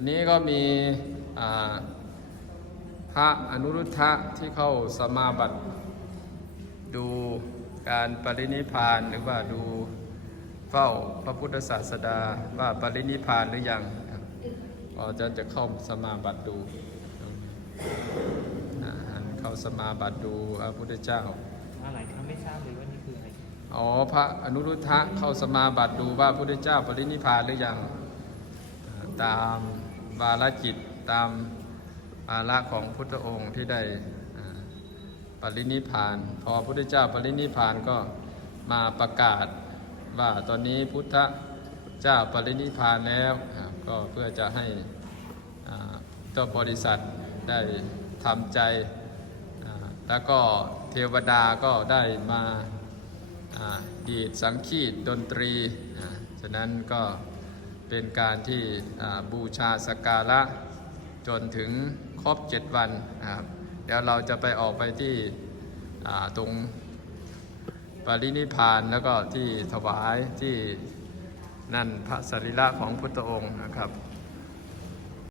อันนี้ก็มีอ่าพระอนุรุทธะที่เข้าสมาบัติ ดูการปรินิพพานหรือว่าดูเฝ้าพระพุทธศาสดาว่าปรินิพพานหรือยังครับก็จะจะเข้าสมาบัติดูอ่าเข้าสมาบัติดูพระพุทธเจ้ามาหลายครั้งไม่ทราบเลยว่านี่คืออะไรอ๋อพระอนุรุทธะเข้าสมาบัติดูว่าพระพุทธเจ้าปรินิพพานหรือยังอ่า ตามวาลจิตตามวาระของพุทธองค์ที่ได้ปรินิพาน พอพระพุทธเจ้าปรินิพานก็มาประกาศว่าตอนนี้พุทธเจ้าปรินิพานแล้วก็เพื่อจะให้อ่าเจ้าบริษัทได้ทำใจ แล้วก็เทวดาก็ได้มาดีดสังคีตดนตรี ฉะนั้นก็ เป็นการที่บูชาสการะจนถึงครบเจ็ดวันนะครับเดี๋ยวเราจะไปออกไปที่ตรงปรินิพพานแล้วก็ที่ถวายที่นั่นพระสรีระของพุทธองค์นะครับ